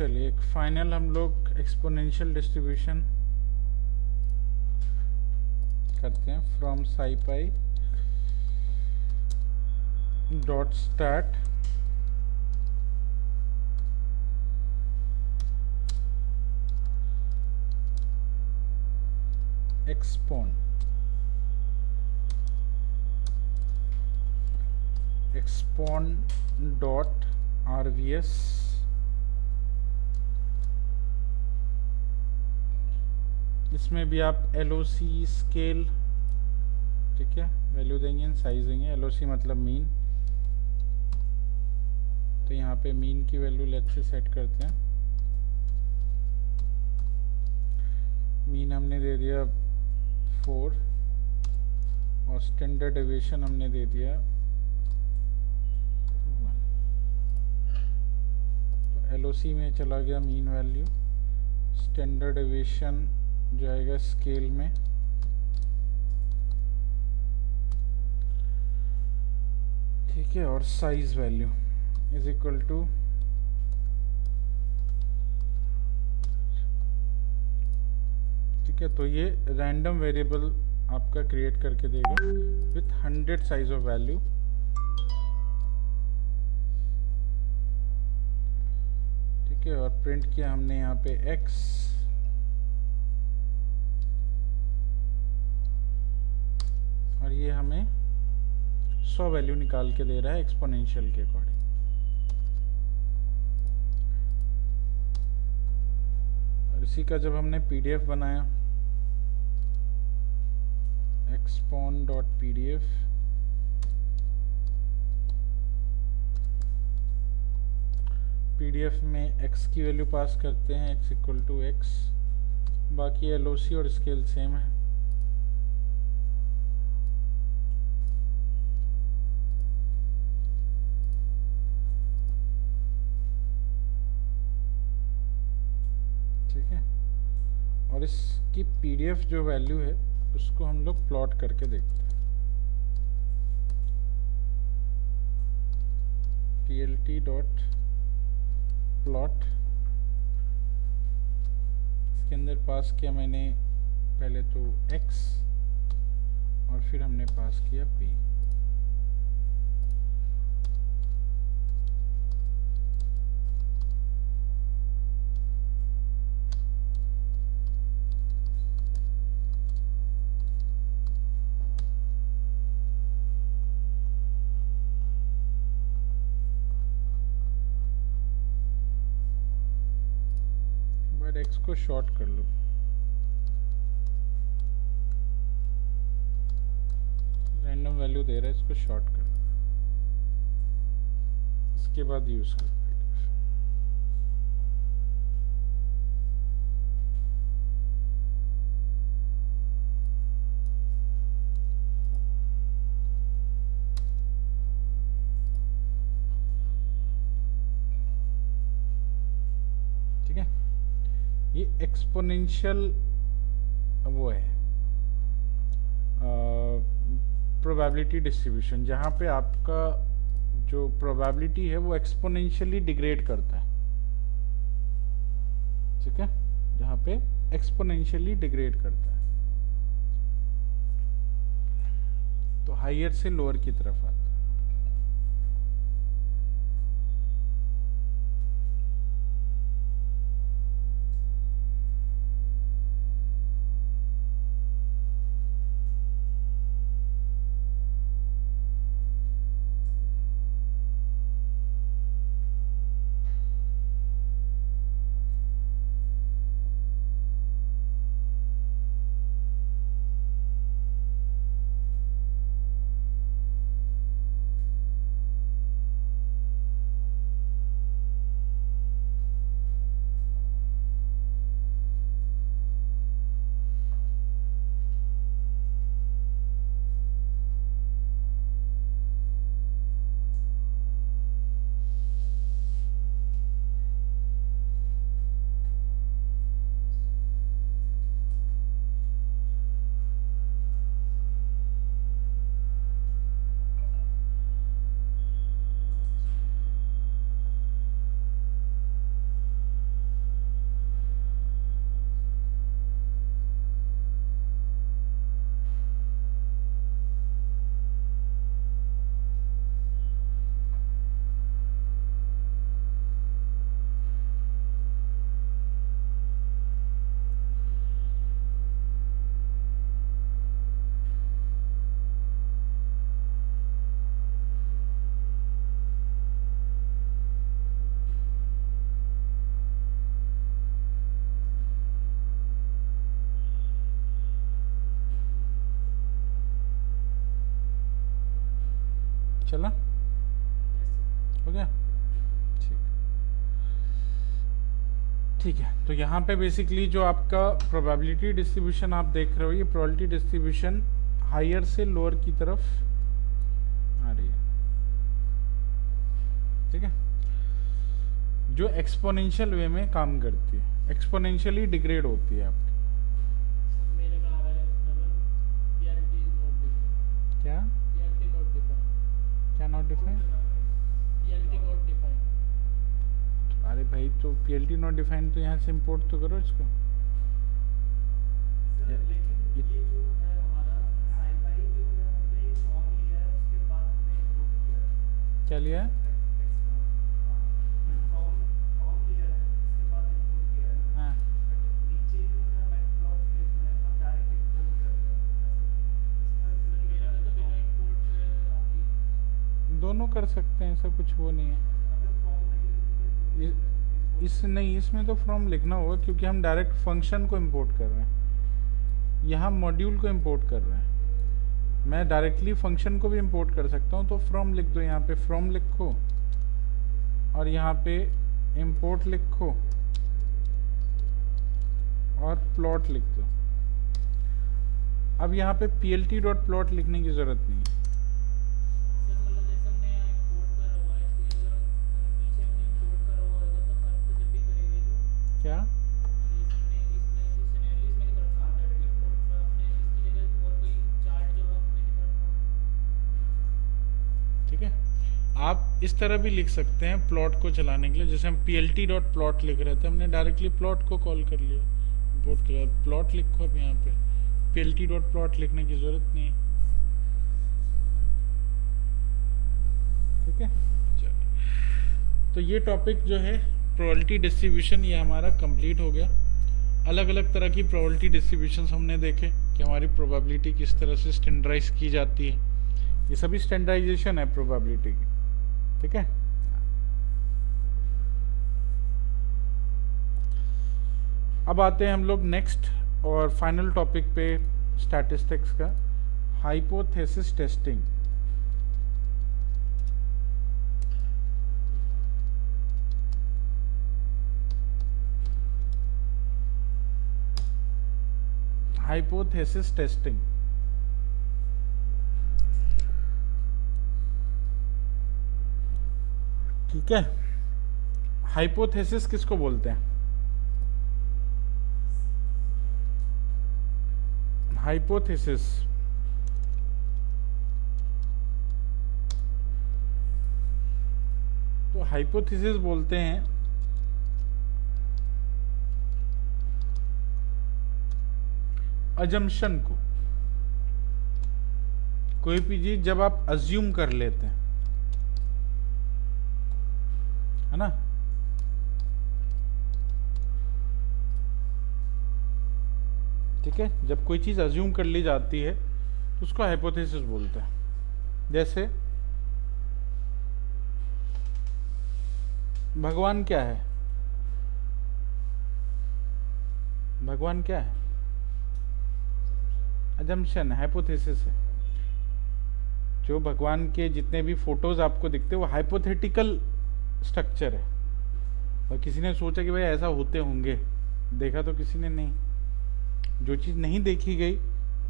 चलिए एक फाइनल हम लोग एक्सपोनेंशियल डिस्ट्रीब्यूशन करते हैं from SciPy dot stats expon dot RVS इसमें भी आप LOC स्केल, ठीक है, वैल्यू देंगे, साइज देंगे। LOC मतलब मीन, तो यहाँ पे मीन की वैल्यू लेट्स से सेट करते हैं। मीन हमने दे दिया 4 और स्टैंडर्ड डेविएशन हमने दे दिया 1। तो LOC में चला गया मीन वैल्यू, स्टैंडर्ड डेविएशन जाएगा स्केल में, ठीक है, और size value is equal to ठीक है। तो ये रैंडम वेरिएबल आपका क्रिएट करके देगा विथ 100 साइज ऑफ वैल्यू, ठीक है। और प्रिंट किया हमने यहाँ पे x, और ये हमें 100 वैल्यू निकाल के दे रहा है एक्सपोनेंशियल के अकॉर्डिंग। और इसी का जब हमने PDF बनाया expon.pdf, PDF में x की वैल्यू पास करते हैं, x इक्वल टू x, बाकी LOC और स्केल सेम है। ठीक है, और इसकी PDF जो वैल्यू है उसको हम लोग प्लॉट करके देखते हैं। plt डॉट प्लॉट, इसके अंदर पास किया मैंने पहले तो x और फिर हमने पास किया p। x को शॉर्ट कर लो, रैंडम वैल्यू दे रहा है, इसको शॉर्ट कर लो, इसके बाद यूज करो। ठीक है, ये एक्सपोनेंशियल वो है प्रोबेबिलिटी डिस्ट्रीब्यूशन, जहाँ पे आपका जो प्रोबेबिलिटी है वो एक्सपोनेंशियली डिग्रेड करता है, ठीक है, जहाँ पे एक्सपोनेंशियली डिग्रेड करता है, तो हायर से लोअर की तरफ आता है। चला हो गया? ठीक ठीक है। तो यहाँ पे बेसिकली जो आपका प्रोबेबिलिटी डिस्ट्रीब्यूशन आप देख रहे हो, ये प्रोबेबिलिटी डिस्ट्रीब्यूशन हायर से लोअर की तरफ आ रही है, ठीक है, जो एक्सपोनेंशियल वे में काम करती है, एक्सपोनेंशियली डिग्रेड होती है आपकी। मेरे में आ रहा है PRT नॉट डिफाइन। क्या PRT नॉट डिफाइन। क्या not define? PLT not define. अरे भाई, तो PLT नॉट डिफाइन तो यहाँ से इंपोर्ट तो करो इसको। लेकिन ये जो है हमारा SciPy जो है हमने एक फॉर्म लिया है, उसके बाद हमने इंपोर्ट किया है। क्या लिया है? फॉर्म लिया है, उसके बाद इंपोर्ट किया है ना। हाँ, बट नीचे जो है मैटप्लॉट में हम डायरेक्ट इंपोर्ट कर रहे हैं, इसमें मेरे में तो बिना इंपोर्ट आती। दोनों कर सकते हैं, ऐसा कुछ वो नहीं है। अगर फॉर्म नहीं लिखेंगे तो इस नहीं, इसमें तो फ्रॉम लिखना होगा, क्योंकि हम डायरेक्ट फंक्शन को इंपोर्ट कर रहे हैं, यहाँ मॉड्यूल को इंपोर्ट कर रहे हैं। मैं डायरेक्टली फंक्शन को भी इंपोर्ट कर सकता हूँ, तो फ्रॉम लिख दो, यहाँ पे फ्रॉम लिखो और यहाँ पे इंपोर्ट लिखो और प्लॉट लिख दो। अब यहाँ पे PLT डॉट प्लॉट लिखने की ज़रूरत नहीं है। सर मतलब जैसे हमने यहाँ इंपोर्ट करा हुआ है, इसको अगर पीछे हमने इंपोर्ट करा हुआ होगा तो फर्क तो जब भी करेगा जो क्या? हमने इसमें इस सिनेरियो में लिख रखा है इंपोर्ट, हमने इसकी जगह और कोई चार्ट जो है हमने लिख रखा है। ठीक है, आप इस तरह भी लिख सकते हैं प्लॉट को चलाने के लिए। जैसे हम PLT डॉट प्लॉट लिख रहे थे, हमने डायरेक्टली प्लॉट को कॉल कर लिया, इंपोर्ट किया, प्लॉट लिखो। अब यहाँ पे PLT डॉट प्लॉट लिखने की ज़रूरत नहीं है, ठीक है। चलिए, तो ये टॉपिक जो है प्रोबेबिलिटी डिस्ट्रीब्यूशन, ये हमारा कंप्लीट हो गया। अलग अलग तरह की प्रोबेबिलिटी डिस्ट्रीब्यूशन हमने देखे कि हमारी प्रोबेबिलिटी किस तरह से स्टैंडर्डाइज की जाती है। ये सभी स्टैंडर्डाइजेशन है प्रोबेबिलिटी की, ठीक है। अब आते हैं हम लोग नेक्स्ट और फाइनल टॉपिक पे, स्टैटिस्टिक्स का, हाइपोथेसिस टेस्टिंग। हाइपोथेसिस टेस्टिंग, ठीक है। हाइपोथेसिस किसको बोलते हैं? हाइपोथेसिस तो हाइपोथेसिस बोलते हैं अजम्पशन को। कोई भी चीज जब आप अज्यूम कर लेते हैं, है ना, ठीक है, जब कोई चीज अज्यूम कर ली जाती है तो उसको हाइपोथेसिस बोलते हैं। जैसे भगवान क्या है? भगवान क्या है? अजम्पशन है, हाइपोथेसिस है। जो भगवान के जितने भी फोटोज आपको दिखते हैं वो हाइपोथेटिकल स्ट्रक्चर है, और किसी ने सोचा कि भाई ऐसा होते होंगे, देखा तो किसी ने नहीं। जो चीज़ नहीं देखी गई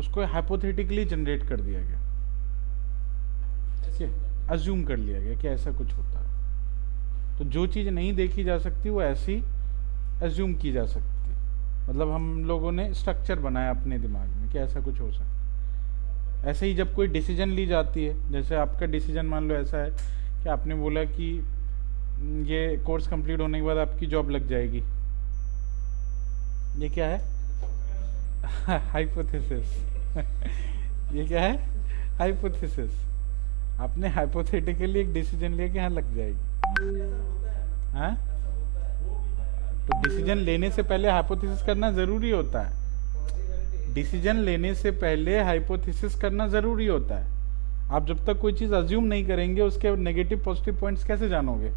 उसको हाइपोथेटिकली जनरेट कर दिया गया, ठीक है, अज्यूम कर लिया गया कि ऐसा कुछ होता है। तो जो चीज़ नहीं देखी जा सकती वो ऐसी अज्यूम की जा सकती, मतलब हम लोगों ने स्ट्रक्चर बनाया अपने दिमाग में कि ऐसा कुछ हो सकता है। ऐसे ही जब कोई डिसीजन ली जाती है, जैसे आपका डिसीजन मान लो ऐसा है कि आपने बोला कि ये कोर्स कंप्लीट होने के बाद आपकी जॉब लग जाएगी, ये क्या है? हाइपोथेसिस। ये क्या है? हाइपोथेसिस। आपने हाइपोथेटिकली एक डिसीजन लिया कि हाँ लग जाएगी, हाँ। तो डिसीजन लेने से पहले हाइपोथेसिस करना ज़रूरी होता है। डिसीजन लेने से पहले हाइपोथेसिस करना ज़रूरी होता है। आप जब तक कोई चीज़ अज्यूम नहीं करेंगे उसके नेगेटिव पॉजिटिव पॉइंट्स कैसे जानोगे?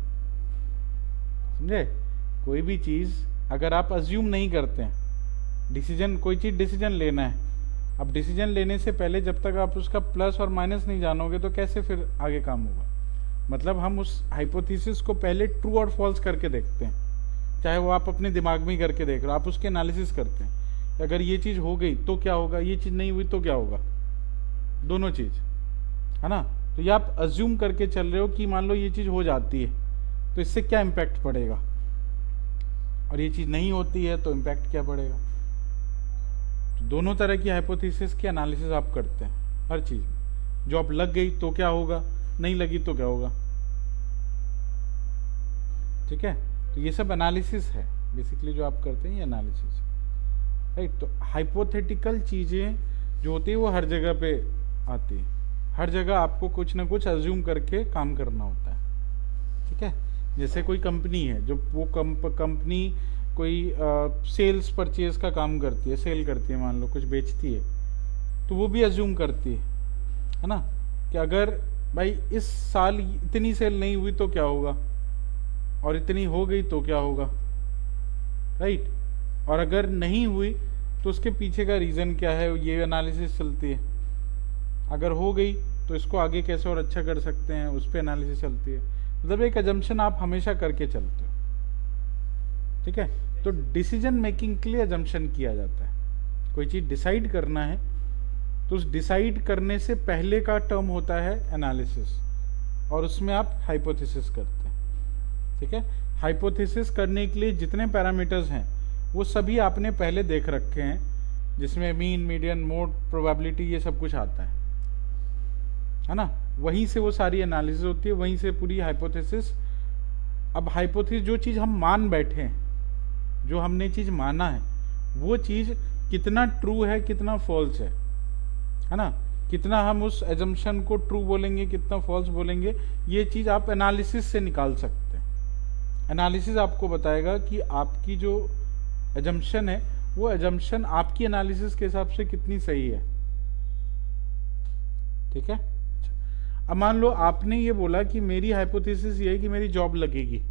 समझे? कोई भी चीज़ अगर आप अज्यूम नहीं करते हैं, डिसीजन, कोई चीज़ डिसीजन लेना है अब डिसीजन लेने से पहले जब तक आप उसका प्लस और माइनस नहीं जानोगे तो कैसे फिर आगे काम होगा। मतलब हम उस हाइपोथेसिस को पहले ट्रू और फॉल्स करके देखते हैं, चाहे वो आप अपने दिमाग में ही करके देख रहे हो, आप उसके एनालिसिस करते हैं। अगर ये चीज़ हो गई तो क्या होगा, ये चीज़ नहीं हुई तो क्या होगा, दोनों चीज़ है ना। तो ये आप अज्यूम करके चल रहे हो कि मान लो ये चीज़ हो जाती है तो इससे क्या इम्पैक्ट पड़ेगा, और ये चीज़ नहीं होती है तो इम्पैक्ट क्या पड़ेगा। तो दोनों तरह की हाइपोथेसिस के एनालिसिस आप करते हैं हर चीज़ में। जॉब लग गई तो क्या होगा, नहीं लगी तो क्या होगा, ठीक है। तो ये सब एनालिसिस है बेसिकली जो आप करते हैं, ये एनालिसिस, राइट। तो हाइपोथेटिकल चीज़ें जो होती है वो हर जगह पे आती है, हर जगह आपको कुछ ना कुछ अज्यूम करके काम करना होता है, ठीक है। जैसे कोई कंपनी है, जो वो कंपनी कोई सेल्स परचेज का काम करती है, सेल करती है, मान लो कुछ बेचती है, तो वो भी अज्यूम करती है ना, कि अगर भाई इस साल इतनी सेल नहीं हुई तो क्या होगा, और इतनी हो गई तो क्या होगा, राइट। और अगर नहीं हुई तो उसके पीछे का रीज़न क्या है, ये एनालिसिस चलती है। अगर हो गई तो इसको आगे कैसे और अच्छा कर सकते हैं, उस पर एनालिसिस चलती है। मतलब एक अजम्पशन आप हमेशा करके चलते हो, ठीक है। तो डिसीजन मेकिंग के लिए अजम्पशन किया जाता है। कोई चीज़ डिसाइड करना है तो उस डिसाइड करने से पहले का टर्म होता है एनालिसिस, और उसमें आप हाइपोथेसिस करते हैं, ठीक है। हाइपोथेसिस करने के लिए जितने पैरामीटर्स हैं वो सभी आपने पहले देख रखे हैं, जिसमें मीन, मीडियन, मोड, प्रोबेबिलिटी, ये सब कुछ आता है ना। वहीं से वो सारी एनालिसिस होती है, वहीं से पूरी हाइपोथेसिस। अब हाइपोथेसिस जो चीज़ हम मान बैठे हैं, जो हमने चीज़ माना है, वो चीज़ कितना ट्रू है कितना फॉल्स है ना, कितना हम उस एजम्पशन को ट्रू बोलेंगे कितना फॉल्स बोलेंगे, ये चीज़ आप एनालिसिस से निकाल सकते हैं। एनालिसिस आपको बताएगा कि आपकी जो एजम्पशन है वो एजम्पशन आपकी एनालिसिस के हिसाब से कितनी सही है, ठीक है। अब मान लो आपने ये बोला कि मेरी हाइपोथेसिस ये है कि मेरी जॉब लगेगी,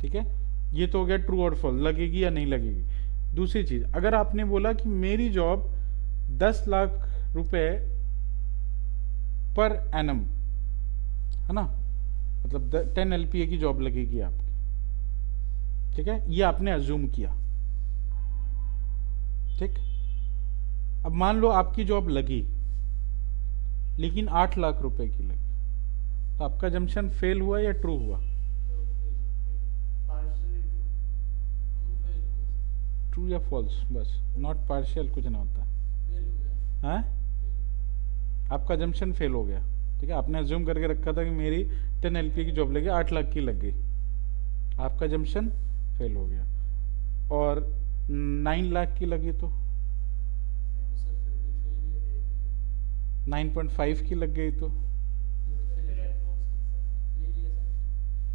ठीक है, ये तो हो गया ट्रू और फॉल्स, लगेगी या नहीं लगेगी। दूसरी चीज़, अगर आपने बोला कि मेरी जॉब 10 लाख रुपए पर एनम है ना, मतलब 10 LPA की जॉब लगेगी आपकी, ठीक है, ये आपने अज्यूम किया, ठीक। अब मान लो आपकी जॉब लगी लेकिन 8 लाख रुपए की लगी, तो आपका जंक्शन फेल हुआ या ट्रू हुआ, partially ट्रू या फॉल्स, बस नॉट पार्शियल कुछ ना होता है। आपका जंक्शन फेल हो गया, ठीक है। आपने अज्यूम करके रखा था कि मेरी 10 LPA की जॉब लगी, 8 लाख की लग गई, आपका जंक्शन फेल हो गया। और 9 लाख की लगी तो 9.5 की लग गई तो,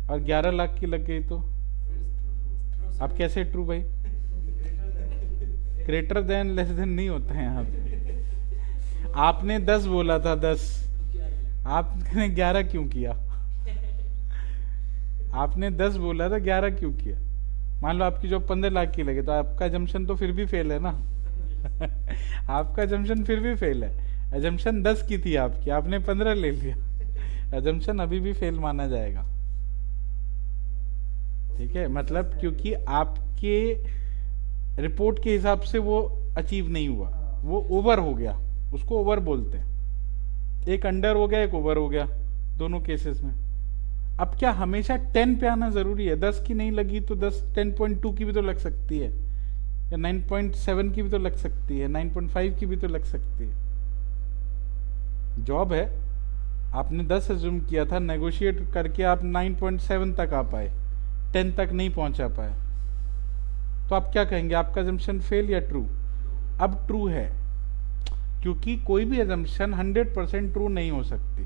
और 11 लाख की लग गई तो, अब कैसे ट्रू भाई, ग्रेटर देन लेस देन नहीं होता है यहाँ पे। आपने 10 बोला था, 10, आपने 11 क्यों किया, आपने 10 बोला था 11 क्यों किया। मान लो आपकी जॉब 15 लाख की लगे तो आपका जम्पशन तो फिर भी फेल है ना आपका जम्पशन फिर भी फेल है। एजम्पशन 10 की थी आपकी, आपने 15 ले लिया, एजम्पशन अभी भी फेल माना जाएगा, ठीक है। मतलब क्योंकि आपके रिपोर्ट के हिसाब से वो अचीव नहीं हुआ, वो ओवर हो गया, उसको ओवर बोलते हैं। एक अंडर हो गया एक ओवर हो गया दोनों केसेस में। अब क्या हमेशा 10 पे आना जरूरी है, 10 की नहीं लगी तो 10.2 की भी तो लग सकती है, या 9.7 की भी तो लग सकती है, 9.5 की भी तो लग सकती है। जॉब है, आपने 10 अज्यूम किया था, नेगोशिएट करके आप 9.7 तक आ पाए, 10 तक नहीं पहुंचा पाए, तो आप क्या कहेंगे, आपका अजम्पशन फेल या ट्रू। अब ट्रू है, क्योंकि कोई भी अजम्पशन 100% ट्रू नहीं हो सकती,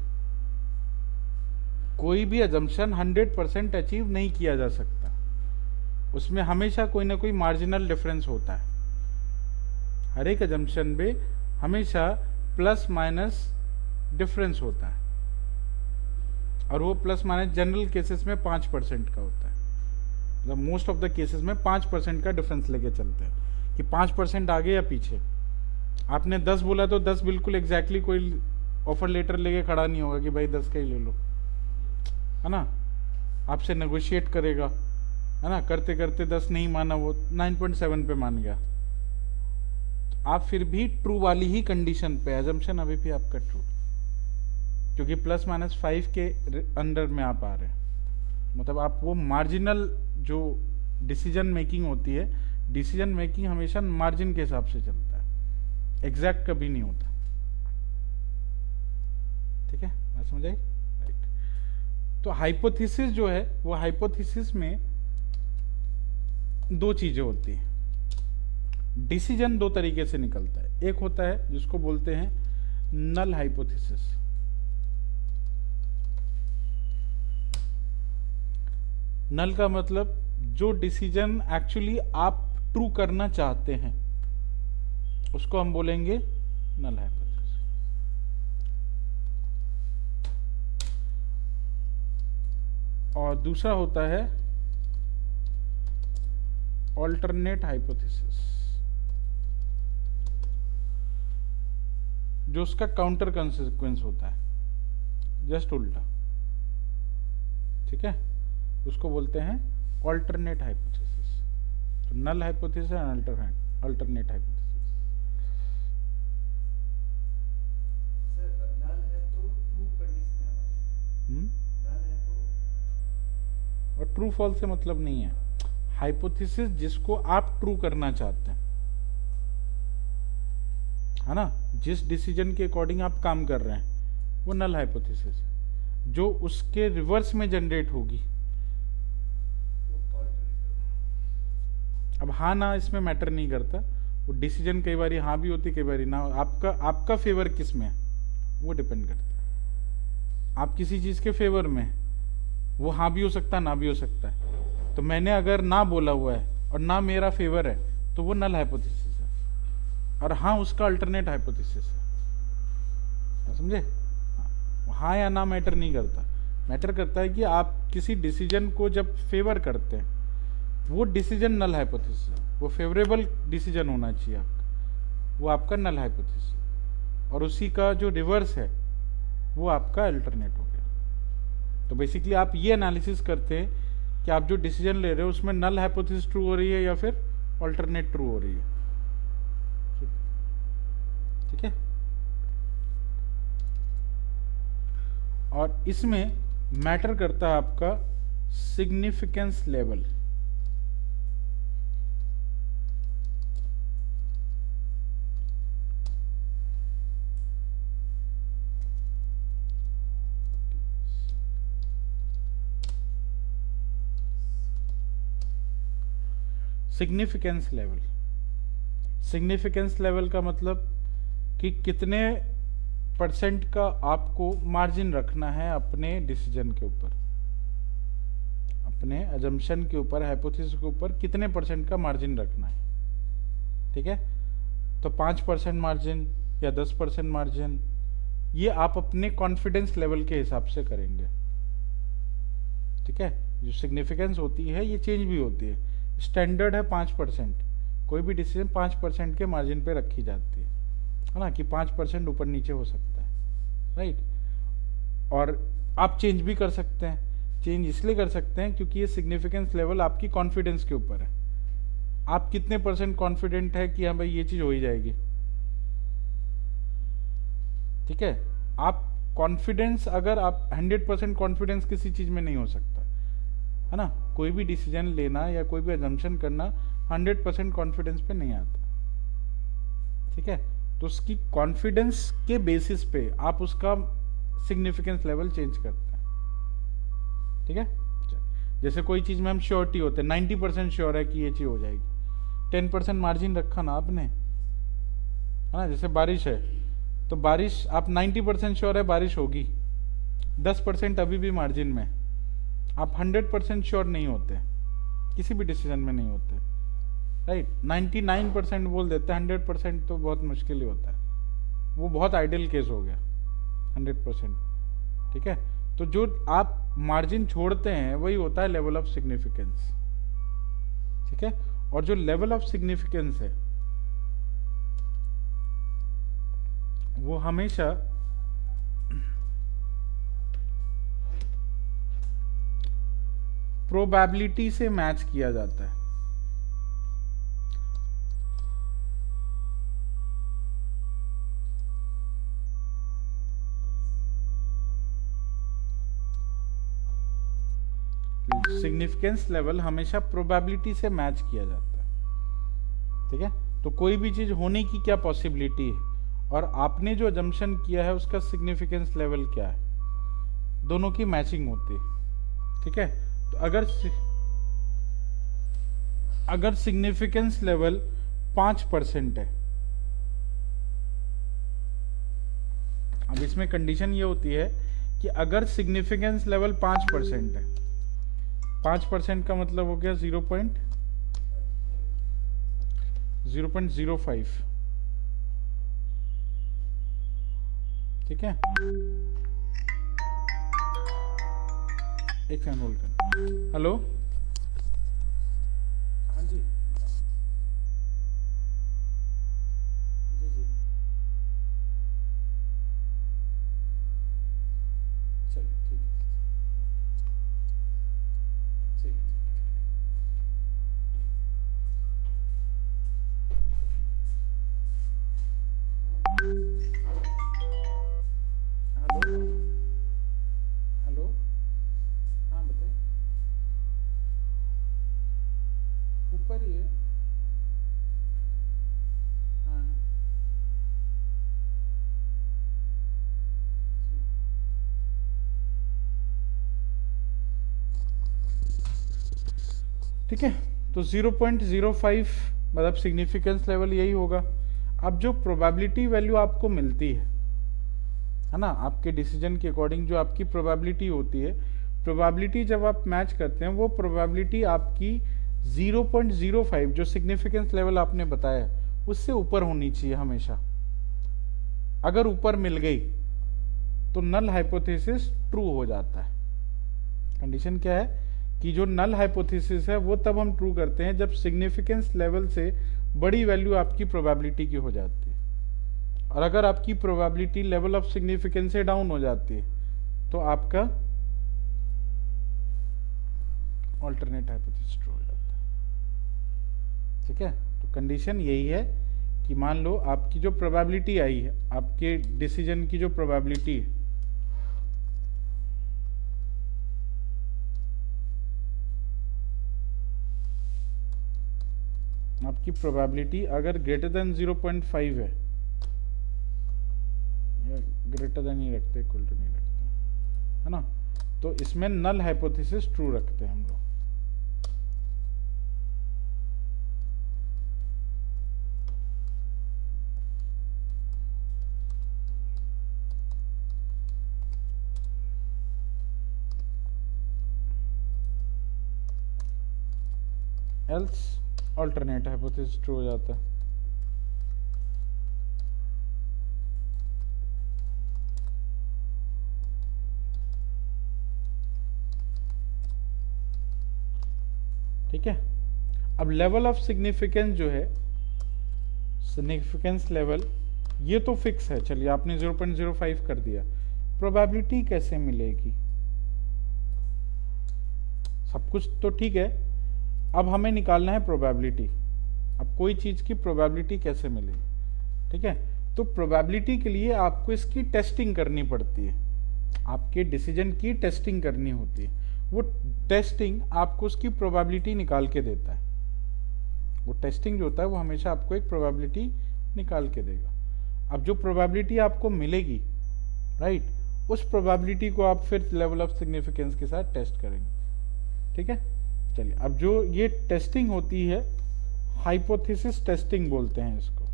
कोई भी अजम्पशन 100% अचीव नहीं किया जा सकता, उसमें हमेशा कोई ना कोई मार्जिनल डिफरेंस होता है। हर एक अजम्पशन में हमेशा प्लस माइनस डिफरेंस होता है, और वो प्लस माइनस जनरल केसेस में 5% का होता है। मतलब मोस्ट ऑफ द केसेस में 5% का डिफरेंस लेके चलते हैं कि 5% आगे या पीछे, आपने 10 बोला तो 10 बिल्कुल एग्जैक्टली कोई ऑफर लेटर लेके खड़ा नहीं होगा कि भाई 10 का ही ले लो, है ना। आपसे नेगोशिएट करेगा, है ना। करते करते 10 नहीं माना, वो 9.7 पे मान गया, तो आप फिर भी ट्रू वाली ही कंडीशन पे, एजम्पशन अभी भी आपका ट्रू, क्योंकि ±5 के अंडर में आप आ रहे हैं। मतलब आप वो मार्जिनल जो डिसीजन मेकिंग होती है, डिसीजन मेकिंग हमेशा मार्जिन के हिसाब से चलता है, एग्जैक्ट कभी नहीं होता। ठीक है, बात समझ आई? राइट। तो हाइपोथेसिस जो है, वो हाइपोथेसिस में दो चीजें होती हैं। डिसीजन दो तरीके से निकलता है। एक होता है जिसको बोलते हैं नल हाइपोथेसिस। नल का मतलब जो डिसीजन एक्चुअली आप ट्रू करना चाहते हैं उसको हम बोलेंगे नल हाइपोथेसिस। और दूसरा होता है ऑल्टरनेट हाइपोथेसिस, जो उसका काउंटर कंसेक्वेंस होता है, जस्ट उल्टा। ठीक है, उसको बोलते हैं ऑल्टरनेट हाइपोथेसिस। तो null hypothesis and alternate hypothesis. Sir null है तो ट्रू कंडीशन है हमारी, नल है तो और ट्रू फॉल्स से मतलब नहीं है। हाइपोथेसिस जिसको आप ट्रू करना चाहते हैं, है ना, जिस डिसीजन के अकॉर्डिंग आप काम कर रहे हैं, वो नल हाइपोथेसिस है। जो उसके रिवर्स में जनरेट होगी, अब हाँ ना इसमें मैटर नहीं करता, वो डिसीजन कई बार हाँ भी होती, कई बार ना। आपका फेवर किस में है वो डिपेंड करता है। आप किसी चीज के फेवर में, वो हाँ भी हो सकता है, ना भी हो सकता है। तो मैंने अगर ना बोला हुआ है और ना मेरा फेवर है, तो वो नल हाइपोथेसिस है, और हाँ उसका अल्टरनेट हाइपोथेसिस है। समझे? हाँ या ना मैटर नहीं करता। मैटर करता है कि आप किसी डिसीजन को जब फेवर करते हैं, वो डिसीजन नल हाइपोथेसिस है। वो फेवरेबल डिसीजन होना चाहिए आपका, वो आपका नल हाइपोथेसिस है। और उसी का जो रिवर्स है वो आपका अल्टरनेट हो गया। तो बेसिकली आप ये एनालिसिस करते हैं कि आप जो डिसीजन ले रहे हो उसमें नल हाइपोथेसिस ट्रू हो रही है या फिर अल्टरनेट ट्रू हो रही है। ठीक है, और इसमें मैटर करता है आपका significance level. Significance level, significance level का मतलब कि कितने परसेंट का आपको मार्जिन रखना है अपने डिसीजन के ऊपर, अपने अजम्पशन के ऊपर, हाइपोथेसिस के ऊपर कितने परसेंट का मार्जिन रखना है। ठीक है, तो 5% मार्जिन या 10% मार्जिन, ये आप अपने कॉन्फिडेंस लेवल के हिसाब से करेंगे। ठीक है, जो सिग्निफिकेंस होती है ये चेंज भी होती है। स्टैंडर्ड है 5%, कोई भी डिसीजन 5% के मार्जिन पे रखी जाती है ना, कि 5% ऊपर नीचे हो सकता है, राइट। और आप चेंज भी कर सकते हैं। चेंज इसलिए कर सकते हैं क्योंकि ये सिग्निफिकेंस लेवल आपकी कॉन्फिडेंस के ऊपर है। आप कितने % कॉन्फिडेंट है कि हाँ भाई ये चीज हो ही जाएगी। ठीक है, आप कॉन्फिडेंस, अगर आप 100% कॉन्फिडेंस किसी चीज में नहीं हो सकता, है ना। कोई भी डिसीजन लेना या कोई भी अजम्पशन करना 100% कॉन्फिडेंस पे नहीं आता। ठीक है, तो उसकी कॉन्फिडेंस के बेसिस पे आप उसका सिग्निफिकेंस लेवल चेंज करते हैं। ठीक है, जैसे कोई चीज में हम श्योरिटी होते हैं, 90% श्योर है कि ये चीज हो जाएगी, 10% मार्जिन रखा ना आपने, है ना। जैसे बारिश है, तो बारिश आप 90% श्योर है बारिश होगी, 10% अभी भी मार्जिन में। आप 100% श्योर नहीं होते, किसी भी डिसीजन में नहीं होते, राइट। 99% बोल देते हैं, 100% तो बहुत मुश्किल ही होता है, वो बहुत आइडियल केस हो गया 100%। ठीक है, तो जो आप मार्जिन छोड़ते हैं वही होता है लेवल ऑफ सिग्निफिकेंस। ठीक है, और जो लेवल ऑफ सिग्निफिकेंस है वो हमेशा प्रोबेबिलिटी से मैच किया जाता है। सिग्निफिकेंस लेवल हमेशा प्रोबेबिलिटी से मैच किया जाता है। ठीक है, तो कोई भी चीज होने की क्या पॉसिबिलिटी है और आपने जो अजम्पशन किया है उसका सिग्निफिकेंस लेवल क्या है, दोनों की मैचिंग होती है। ठीक है, तो अगर सिग्निफिकेंस लेवल 5% है, अब इसमें कंडीशन ये होती है कि अगर सिग्निफिकेंस लेवल 5% है, 5% का मतलब हो गया 0.05। ठीक है, एक सेकंड होल्ड कर। हेलो, हाँ जी जी जी, चलिए ठीक है, ठीक। हेलो हेलो, हाँ बताइए। ऊपर ही है। हाँ हाँ, ठीक है, तो 0.05 मतलब सिग्निफिकेंस लेवल यही होगा। अब जो प्रोबेबिलिटी वैल्यू आपको मिलती है ना, आपके डिसीजन के अकॉर्डिंग जो आपकी प्रोबेबिलिटी होती है, प्रोबेबिलिटी जब आप मैच करते हैं वो प्रोबेबिलिटी आपकी 0.05 जो सिग्निफिकेंस लेवल आपने बताया उससे ऊपर होनी चाहिए हमेशा। अगर ऊपर मिल गई तो नल हाइपोथेसिस ट्रू हो जाता है। कंडीशन क्या है कि जो नल हाइपोथेसिस है वो तब हम ट्रू करते हैं जब सिग्निफिकेंस लेवल से बड़ी वैल्यू आपकी प्रोबेबिलिटी की हो जाती है, और अगर आपकी प्रोबेबिलिटी लेवल ऑफ सिग्निफिकेंस से डाउन हो जाती है तो आपका ऑल्टरनेट हाइपोथेसिस ट्रू हो जाता है। ठीक है, तो कंडीशन यही है कि मान लो आपकी जो प्रोबेबिलिटी आई है, आपके डिसीजन की जो प्रोबेबिलिटी है, आपकी प्रोबेबिलिटी अगर ग्रेटर देन 0.5 है, ग्रेटर देन ही रखते, इक्वल टू नहीं रखते, है ना, तो इसमें नल हाइपोथेसिस ट्रू रखते हैं हम लोग। एल्स ऑल्टरनेट हाइपोथेसिस ट्रू हो जाता है। ठीक है, अब लेवल ऑफ सिग्निफिकेंस जो है, सिग्निफिकेंस लेवल ये तो फिक्स है, चलिए आपने 0.05 कर दिया, प्रोबेबिलिटी कैसे मिलेगी? सब कुछ तो ठीक है, अब हमें निकालना है प्रोबेबिलिटी। अब कोई चीज की प्रोबेबिलिटी कैसे मिलेगी? ठीक है, तो प्रोबेबिलिटी के लिए आपको इसकी टेस्टिंग करनी पड़ती है, आपके डिसीजन की टेस्टिंग करनी होती है। वो टेस्टिंग आपको उसकी प्रोबेबिलिटी निकाल के देता है। वो टेस्टिंग जो होता है वो हमेशा आपको एक प्रोबेबिलिटी निकाल के देगा। अब जो प्रोबेबिलिटी आपको मिलेगी, राइट, उस प्रोबेबिलिटी को आप फिर लेवल ऑफ सिग्निफिकेंस के साथ टेस्ट करेंगे। ठीक है, चलिए अब जो ये टेस्टिंग होती है, हाइपोथेसिस टेस्टिंग बोलते हैं इसको,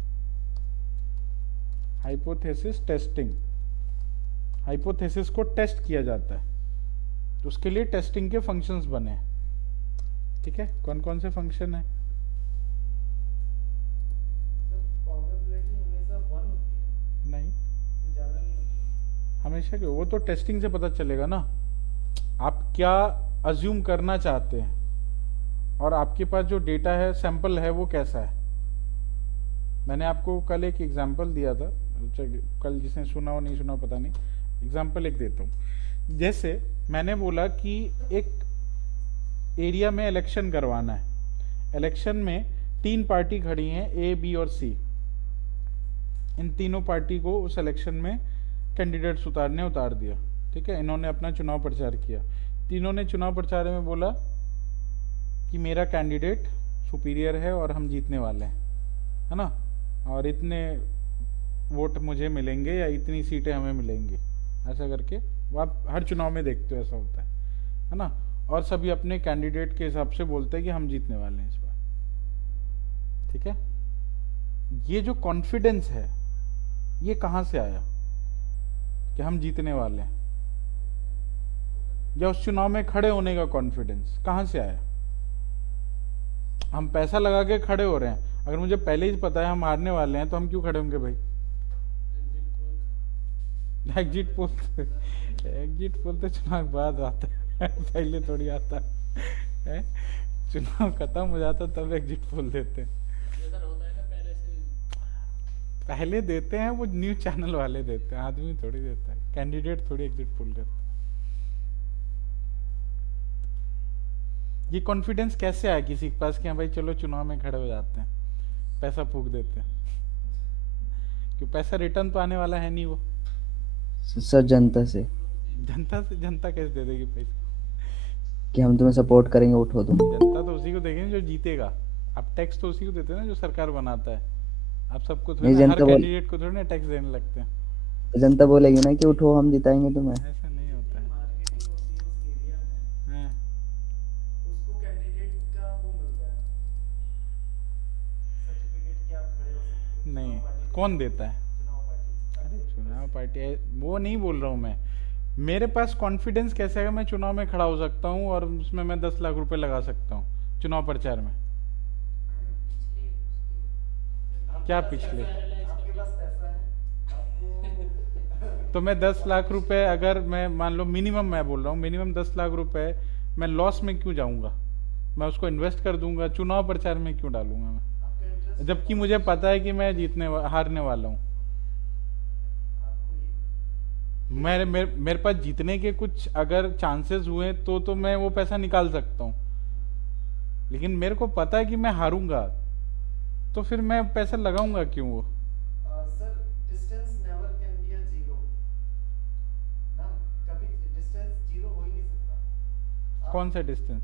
हाइपोथेसिस टेस्टिंग। हाइपोथेसिस को टेस्ट किया जाता है तो उसके लिए टेस्टिंग के फंक्शंस बने हैं। ठीक है, कौन कौन से फंक्शन है? सर प्रोबेबिलिटी हमेशा 1 होती है, नहीं, इससे ज़्यादा नहीं होती है। हमेशा क्यों? वो तो टेस्टिंग से पता चलेगा ना, आप क्या अज्यूम करना चाहते हैं और आपके पास जो डेटा है, सैंपल है, वो कैसा है। मैंने आपको कल एक एग्जांपल दिया था, कल जिसने सुना हो नहीं सुना हो पता नहीं, एग्जाम्पल एक देता हूँ। जैसे मैंने बोला कि एक एरिया में इलेक्शन करवाना है, इलेक्शन में 3 पार्टी खड़ी हैं, ए बी और सी। इन तीनों पार्टी को उस इलेक्शन में कैंडिडेट्स उतार दिया, ठीक है। इन्होंने अपना चुनाव प्रचार किया, तीनों ने चुनाव प्रचार में बोला कि मेरा कैंडिडेट सुपीरियर है और हम जीतने वाले हैं, है ना, और इतने वोट मुझे मिलेंगे या इतनी सीटें हमें मिलेंगी, ऐसा करके। वो आप हर चुनाव में देखते हो ऐसा होता है ना। और सभी अपने कैंडिडेट के हिसाब से बोलते हैं कि हम जीतने वाले हैं इस बार, ठीक है। ये जो कॉन्फिडेंस है ये कहाँ से आया कि हम जीतने वाले हैं, या उस चुनाव में खड़े होने का कॉन्फिडेंस कहाँ से आया? हम पैसा लगा के खड़े हो रहे हैं, अगर मुझे पहले ही पता है हम हारने वाले हैं तो हम क्यों खड़े होंगे भाई? एग्जिट पोल एग्जिट पोल तो चुनाव बाद आता है पहले थोड़ी आता है। चुनाव खत्म हो जाता तब एग्जिट पोल देते हैं। जैसा होता है ना पहले से। पहले देते हैं वो न्यूज चैनल वाले देते हैं, आदमी थोड़ी देता है, कैंडिडेट थोड़ी एग्जिट पोल करता है। ये कॉन्फिडेंस कैसे आया किसी के पास कि हाँ भाई चलो चुनाव में खड़े हो जाते हैं, पैसा फूक देते हैं? क्यों, पैसा रिटर्न तो आने वाला है नहीं वो। सर जनता से जनता कैसे दे देगी पैसा? कि हम तुम्हें सपोर्ट करेंगे, उठो तुम। जनता तो उसी को देगी जो जीतेगा। आप टैक्स तो उसी को देते हैं ना जो सरकार बनाता है। आप सबको थोड़ी नहीं, ना, हर जनता बोल- कैंडिडेट को थोड़ी ना टैक्स देने लगते हैं। जनता बोलेगी ना कि उठो हम जिताएंगे तुम्हें। ऐसा नहीं होता है। मार्केटिंग होती है उस एरिया में, हाँ, उसको कैंडिडेट का वो मिलता है सर्टिफिकेट कि आप खड़े हो सकते हो। नहीं, चुनाव पार्टी कौन देता है? चुनाव पार्टी। अरे चुनाव पार्टी वो नहीं बोल रहा हूँ मैं। मेरे पास कॉन्फिडेंस कैसे है? मैं चुनाव में खड़ा हो सकता हूँ और उसमें मैं 10 लाख रुपए लगा सकता हूँ चुनाव प्रचार में। क्या पिछले? आपके पास पैसा है, आपको तो मैं 10 लाख रुपए, अगर मैं मान लो मिनिमम, मैं बोल रहा हूँ मिनिमम 10 लाख रुपए, मैं लॉस में क्यों जाऊंगा? मैं उसको इन्वेस्ट कर दूंगा, चुनाव प्रचार में क्यों डालूंगा मैं? आपका इंटरेस्ट, जबकि मुझे पता है कि मैं हारने वाला हूँ। आपको मेरे पास जीतने के कुछ अगर चांसेस हुए तो मैं वो पैसा निकाल सकता हूँ, लेकिन मेरे को पता है कि मैं हारूंगा, तो फिर मैं पैसा लगाऊंगा क्यों वो? Sir distance never can be a zero ना, कभी डिस्टेंस जीरो हो ही नहीं सकता। कौन सा डिस्टेंस?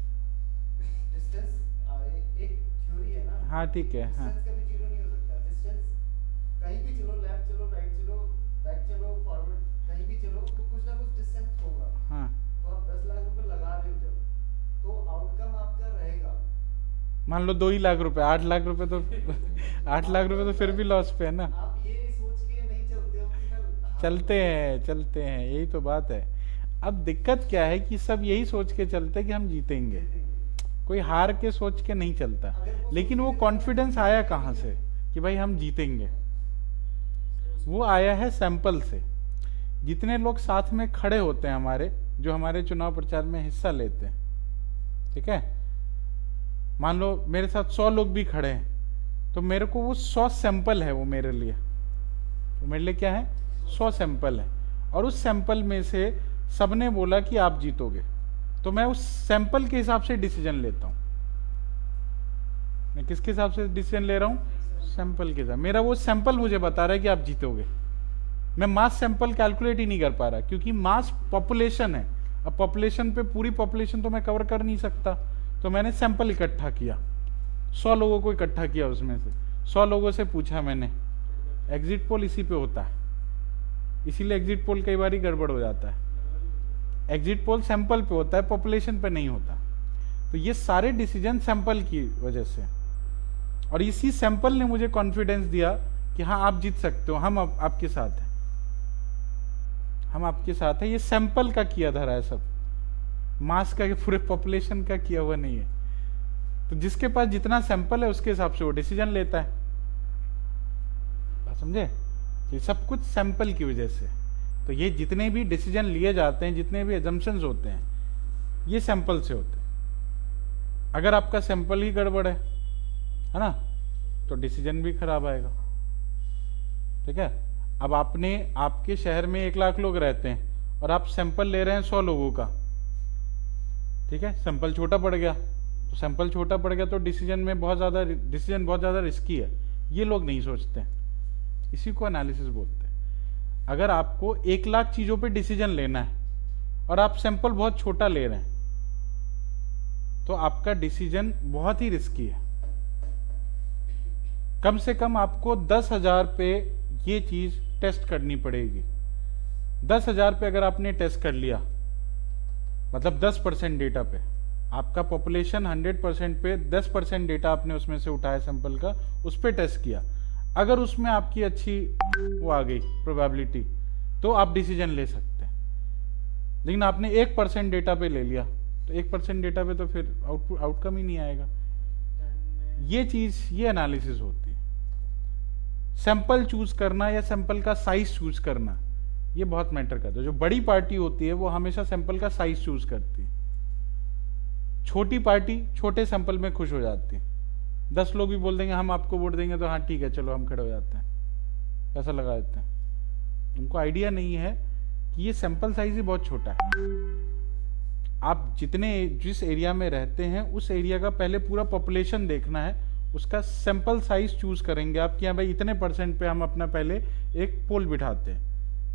डिस्टेंस एक थ्योरी है ना। हाँ ठीक है, हाँ डिस्टेंस कभी जीरो नहीं हो सकता। डिस्टेंस कहीं भी चलो, लेफ्ट चलो, राइट चलो, बैक चलो, फॉरवर्ड, कहीं भी चलो तो कुछ ना कुछ डिस्टेंस होगा। हाँ। तो आप 10 लाख रुपए लगा रहे हो जब, तो आउटकम आपका रहेगा। मान लो 2 ही लाख रुपए, 8 लाख रुपए तो 8 लाख रुपए तो फिर भी लॉस पे है ना। आप ये सोच के नहीं चलते हो कि मैं चलते हैं, यही तो बात है। अब दिक्कत क्या है कि सब यही सोच के चलते हैं कि हम जीतेंगे, जीतेंगे। कोई हार के सोच के नहीं चलता। अगर वो लेकिन वो सोचते कॉन्फिडेंस आया कहाँ से कि भाई हम जीतेंगे? वो आया है सैंपल से। जितने लोग साथ में खड़े होते हैं हमारे, जो हमारे चुनाव प्रचार में हिस्सा लेते हैं, ठीक है, मान लो मेरे साथ 100 लोग भी खड़े हैं, तो मेरे को वो 100 सैंपल है वो मेरे लिए। वो मेरे लिए क्या है? 100 सैंपल है। और उस सैंपल में से सबने बोला कि आप जीतोगे, तो मैं उस सैंपल के हिसाब से डिसीजन लेता हूँ। मैं किसके हिसाब से डिसीजन ले रहा हूँ? सैंपल के हिसाब। मेरा वो सैंपल मुझे बता रहा है कि आप जीतोगे। मैं मास सैंपल कैलकुलेट ही नहीं कर पा रहा, क्योंकि मास पॉपुलेशन है। अब पॉपुलेशन पे पूरी पॉपुलेशन तो मैं कवर कर नहीं सकता, तो मैंने सैंपल इकट्ठा किया, 100 लोगों को इकट्ठा किया, उसमें से 100 लोगों से पूछा मैंने। एग्जिट पोल इसी पे होता है, इसीलिए एग्जिट पोल कई बार ही गड़बड़ हो जाता है। एग्जिट पोल सैंपल पे होता है, पॉपुलेशन पे नहीं होता। तो ये सारे डिसीजन सैंपल की वजह से, और इसी सैंपल ने मुझे कॉन्फिडेंस दिया कि हाँ आप जीत सकते हो, हम आपके साथ हैं, हम आपके साथ हैं। ये सैंपल का किया धरा है सब, मास का, पूरे पॉपुलेशन का किया हुआ नहीं है। तो जिसके पास जितना सैंपल है उसके हिसाब से वो डिसीजन लेता है। बात समझे? ये सब कुछ सैंपल की वजह से। तो ये जितने भी डिसीजन लिए जाते हैं, जितने भी एजम्पशंस होते हैं, ये सैंपल से होते हैं। अगर आपका सैंपल ही गड़बड़ है ना, तो डिसीजन भी खराब आएगा, ठीक है। अब आपने, आपके शहर में 1 लाख लोग रहते हैं और आप सैंपल ले रहे हैं 100 लोगों का, ठीक है, सैंपल छोटा पड़ गया, तो सैंपल छोटा पड़ गया तो डिसीजन बहुत ज़्यादा रिस्की है, ये लोग नहीं सोचते हैं, इसी को एनालिसिस बोलते हैं। अगर आपको 1 लाख चीज़ों पे डिसीजन लेना है और आप सैंपल बहुत छोटा ले रहे हैं तो आपका डिसीजन बहुत ही रिस्की है। कम से कम आपको 10,000 पे ये चीज़ टेस्ट करनी पड़ेगी। 10,000 पे अगर आपने टेस्ट कर लिया, मतलब 10% डेटा पे, आपका पॉपुलेशन 100% पे 10% डेटा आपने उसमें से उठाया सैंपल का, उस पर टेस्ट किया, अगर उसमें आपकी अच्छी वो आ गई प्रोबेबिलिटी तो आप डिसीजन ले सकते हैं। लेकिन आपने 1% डेटा पे ले लिया तो 1% डेटा पे तो फिर आउटकम ही नहीं आएगा। ये चीज़, ये एनालिसिस होती है। सैंपल चूज करना या सैंपल का साइज चूज करना, ये बहुत मैटर करता है। जो बड़ी पार्टी होती है वो हमेशा सैंपल का साइज चूज करती है, छोटी पार्टी छोटे सैंपल में खुश हो जाती है। 10 लोग भी बोल देंगे हम आपको वोट देंगे तो हाँ ठीक है चलो हम खड़े हो जाते हैं, पैसा लगा देते हैं। उनको आइडिया नहीं है कि ये सैंपल साइज ही बहुत छोटा है। आप जिस एरिया में रहते हैं उस एरिया का पहले पूरा पॉपुलेशन देखना है, उसका सैंपल साइज चूज करेंगे आप कि हाँ भाई इतने % पे हम अपना पहले एक पोल बिठाते हैं,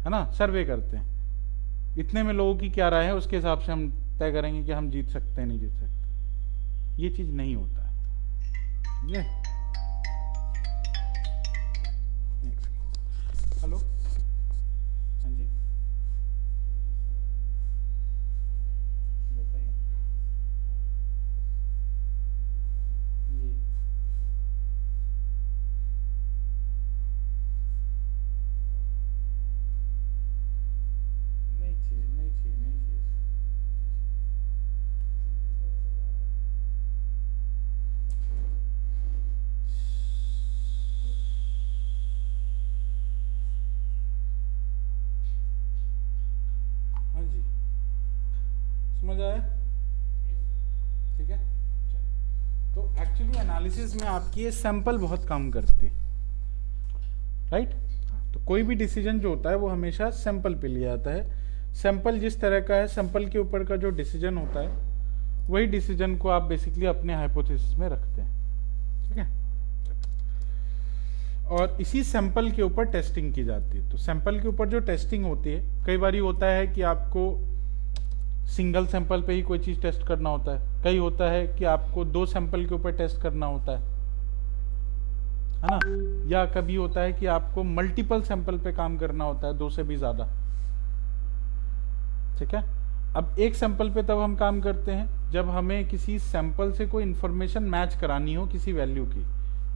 है ना, सर्वे करते हैं, इतने में लोगों की क्या राय है उसके हिसाब से हम तय करेंगे कि हम जीत सकते हैं नहीं जीत सकते। ये चीज नहीं होता है, समझे? हेलो, हाँ जी बताइए। जी नहीं चाहिए, नहीं चाहिए, नहीं चाहिए। हाँ जी, समझ आया? ठीक है, चलो। तो एक्चुअली एनालिसिस में आपकी ये सैंपल बहुत काम करती है, राइट? तो कोई भी डिसीजन जो होता है वो हमेशा सैंपल पे लिया जाता है। सैंपल जिस तरह का है, सैंपल के ऊपर का जो डिसीजन होता है वही डिसीजन को आप बेसिकली अपने हाइपोथेसिस में रखते हैं, ठीक है? और इसी सैंपल के ऊपर टेस्टिंग की जाती है। तो सैंपल के ऊपर जो टेस्टिंग होती है, कई बार होता है कि आपको सिंगल सैंपल पे ही कोई चीज़ टेस्ट करना होता है, कई होता है कि आपको 2 सैंपल के ऊपर टेस्ट करना होता है ना, या कभी होता है कि आपको मल्टीपल सैंपल पे काम करना होता है, 2 से भी ज़्यादा, ठीक है? अब एक सैंपल पे तब हम काम करते हैं जब हमें किसी सैंपल से कोई इन्फॉर्मेशन मैच करानी हो किसी वैल्यू की,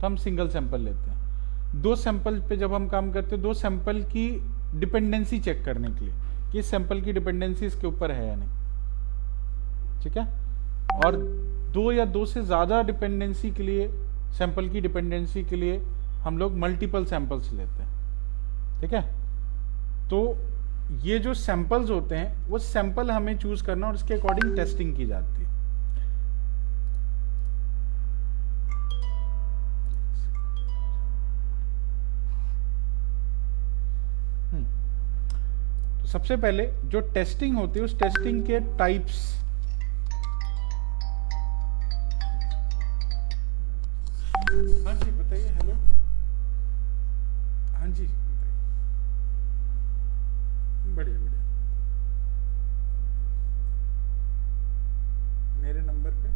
तो हम सिंगल सैंपल लेते हैं। 2 सैंपल पे जब हम काम करते हैं, 2 सैंपल की डिपेंडेंसी चेक करने के लिए कि इस सैंपल की डिपेंडेंसी इसके ऊपर है या नहीं, ठीक है? और 2 या 2 से ज़्यादा डिपेंडेंसी के लिए, सैंपल की डिपेंडेंसी के लिए हम लोग मल्टीपल सैंपल्स लेते हैं, ठीक है? तो ये जो सैंपल्स होते हैं वो सैंपल हमें चूज करना और उसके अकॉर्डिंग टेस्टिंग की जाती है। तो सबसे पहले जो टेस्टिंग होती है उस टेस्टिंग के टाइप्स, हाँ जी बताइए। हेलो, हाँ जी बताइए। बढ़िया बढ़िया, मेरे नंबर पे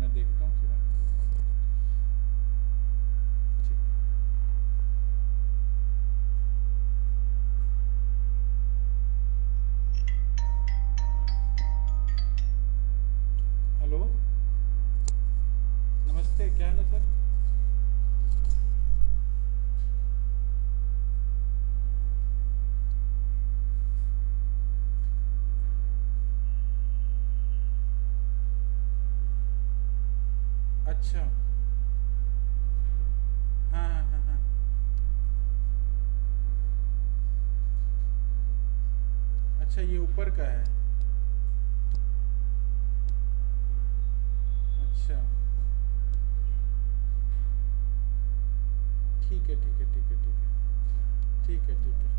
मैं देखता हूँ फिर आपको। ठीक। हेलो, नमस्ते, क्या हाल है सर? अच्छा, हाँ हाँ हाँ हाँ, अच्छा ये ऊपर का है, अच्छा ठीक है ठीक है।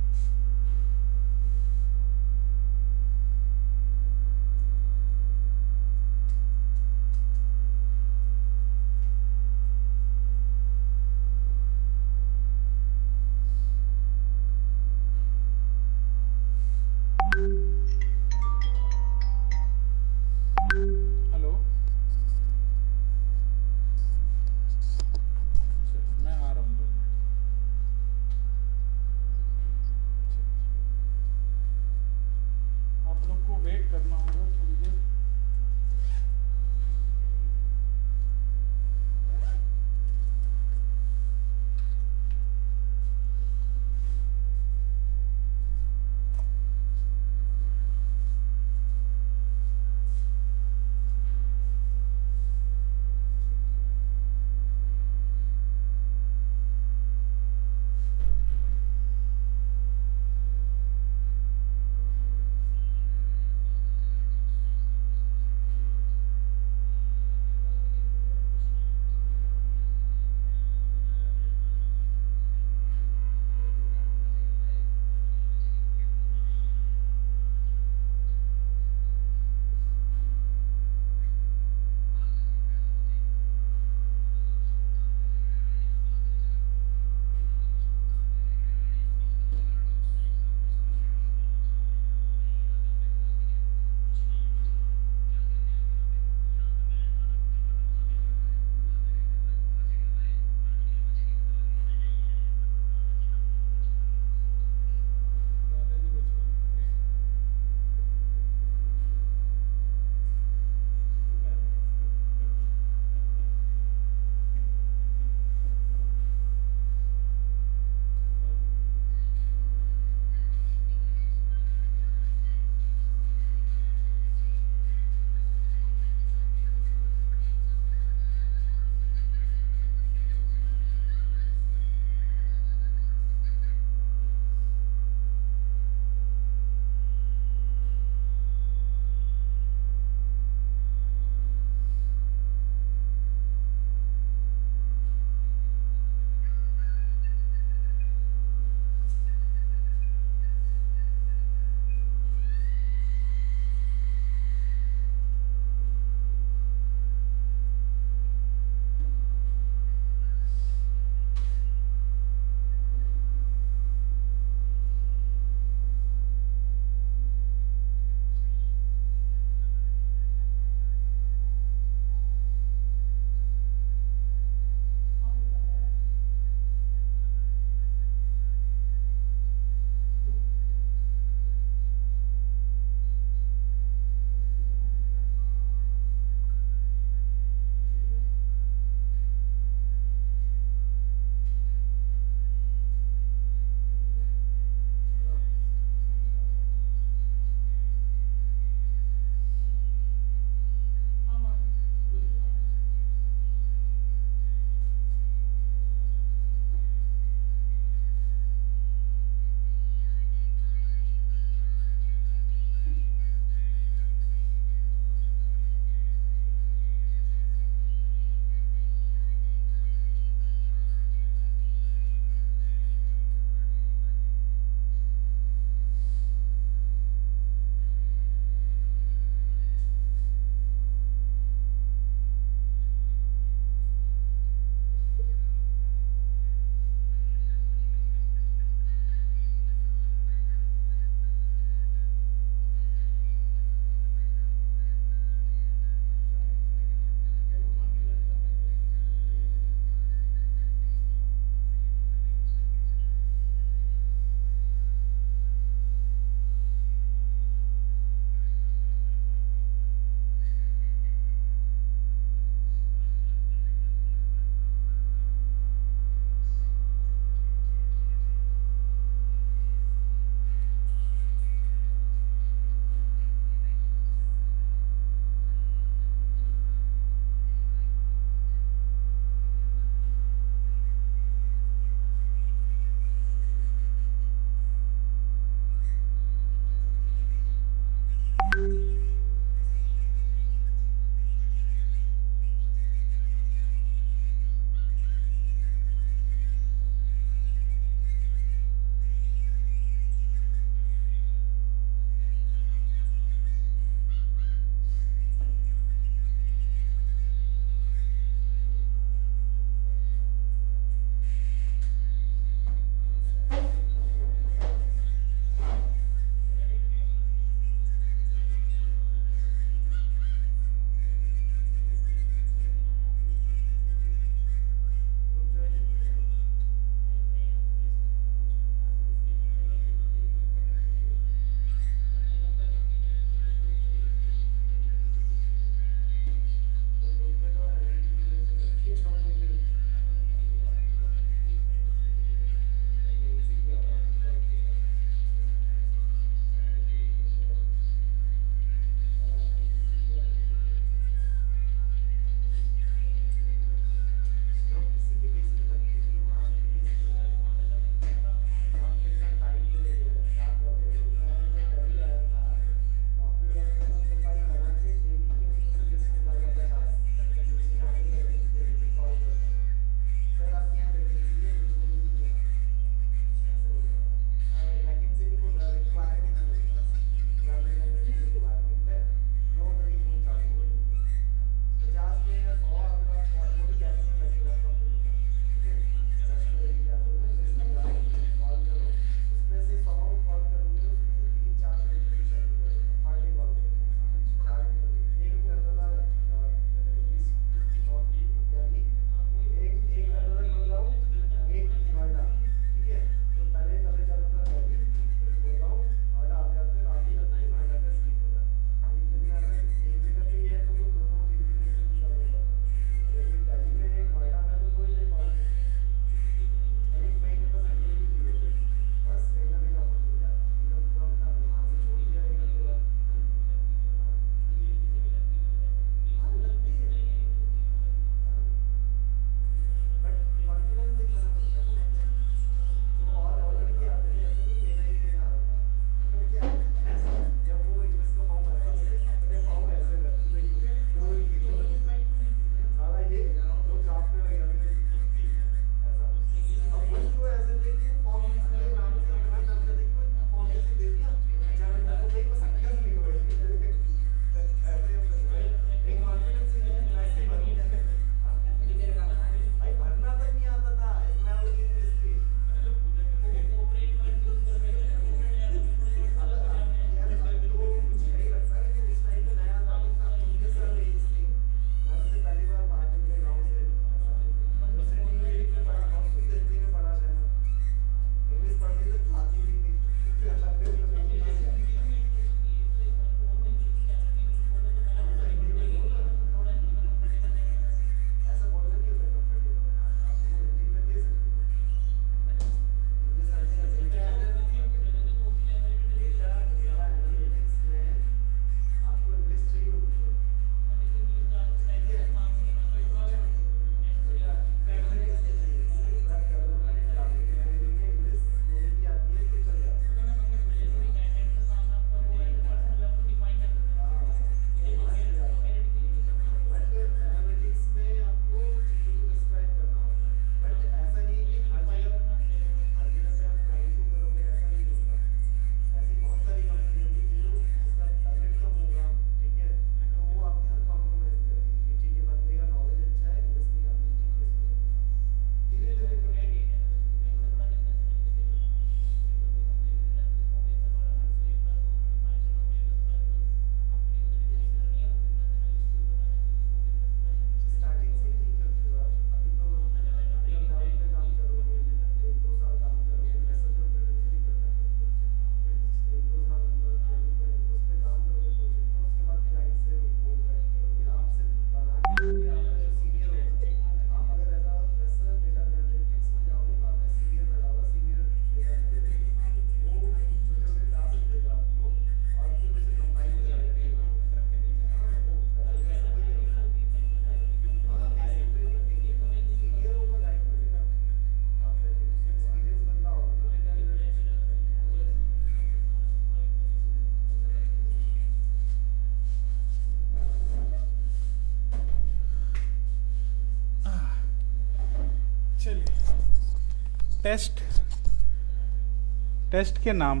टेस्ट के नाम,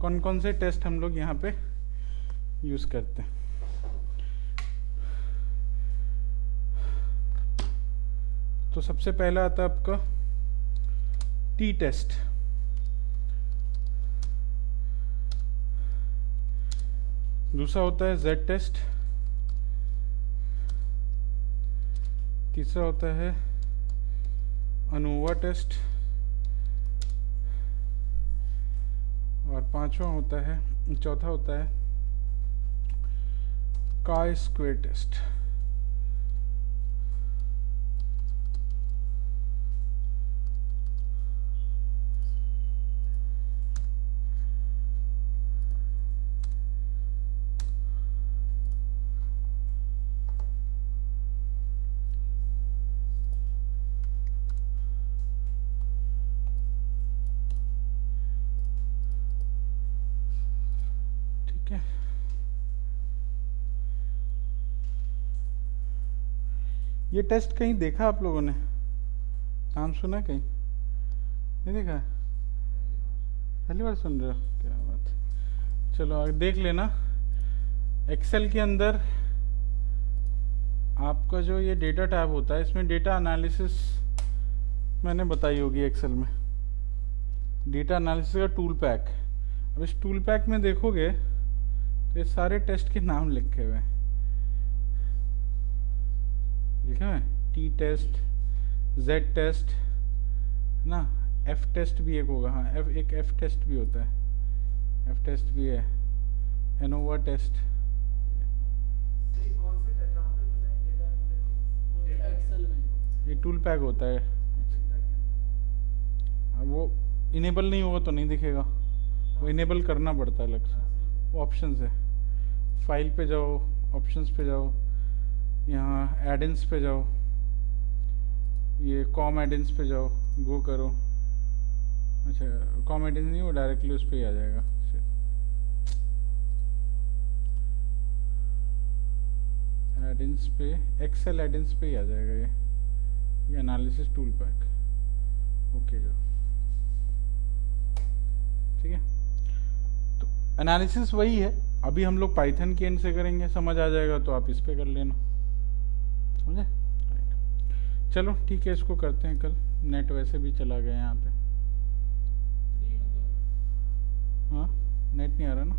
कौन कौन से टेस्ट हम लोग यहाँ पे यूज करते हैं। तो सबसे पहला आता है आपका टी टेस्ट। दूसरा होता है जेड टेस्ट। तीसरा होता है अनोवा टेस्ट। और चौथा होता है काई स्क्वायर टेस्ट। ठीक है, ये टेस्ट कहीं देखा आप लोगों ने, नाम सुना कहीं? नहीं देखा? पहली बार सुन रहे हो? क्या बात है। चलो आगे देख लेना। एक्सेल के अंदर आपका जो ये डेटा टैब होता है, इसमें डेटा एनालिसिस मैंने बताई होगी एक्सेल में, डेटा एनालिसिस का टूल पैक। अब इस टूल पैक में देखोगे तो ये सारे टेस्ट के नाम लिखे हुए हैं, लिखा है टी टेस्ट, जेड टेस्ट ना, एफ टेस्ट भी एक होगा, हाँ एक एफ टेस्ट भी होता है, एफ टेस्ट भी है, एनोवा टेस्ट। तो ये कौन से कहाँ पे बनाए डेटा एनालिटिक्स? एक्सेल में। ये टूल पैक होता है। अब वो इनेबल नहीं होगा तो नहीं दिखेगा, वो इनेबल करना पड़ता है अलग से। वो ऑप्शंस है, फाइल पे जाओ, ऑप्शंस पे जाओ, यहाँ एडिन्स पे जाओ, ये कॉम एडिन्स पे जाओ, गो करो। अच्छा कॉम एडिन्स नहीं, वो डायरेक्टली उस पर ही आ जाएगा। एडिन्स पे, एक्सेल एडिन्स पे ही आ जाएगा ये एनालिसिस टूल पैक। ओके करो, ठीक है। तो एनालिसिस वही है, अभी हम लोग पाइथन के एंड से करेंगे, समझ आ जाएगा तो आप इस पे कर लेना, समझे? राइट, चलो ठीक है, इसको करते हैं कल। नेट वैसे भी चला गया यहाँ पे। हाँ नेट नहीं आ रहा ना।